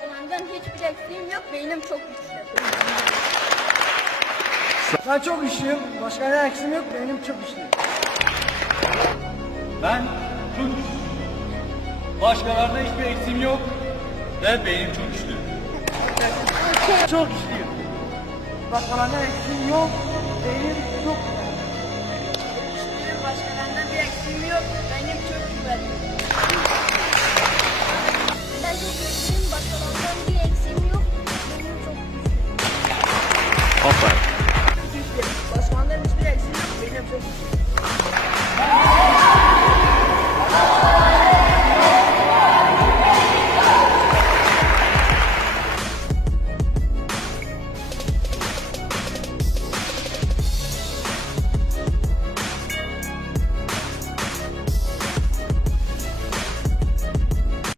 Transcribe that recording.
Başkalarından hiçbir eksiğim yok. Beynim çok güçlü. Ben çok güçlüyüm. Başka ne eksim yok. Benim çok güçlü. Ben çok. Başkalarında hiçbir eksiğim yok ve beynim çok güçlü. Çok güçlüyüm. Başkalarına eksim yok. Benim çok Başkalarından bir eksiğim yok. Beynim çok güçlü. Hoppa. Başkanların hiçbir eksiği yok. Benim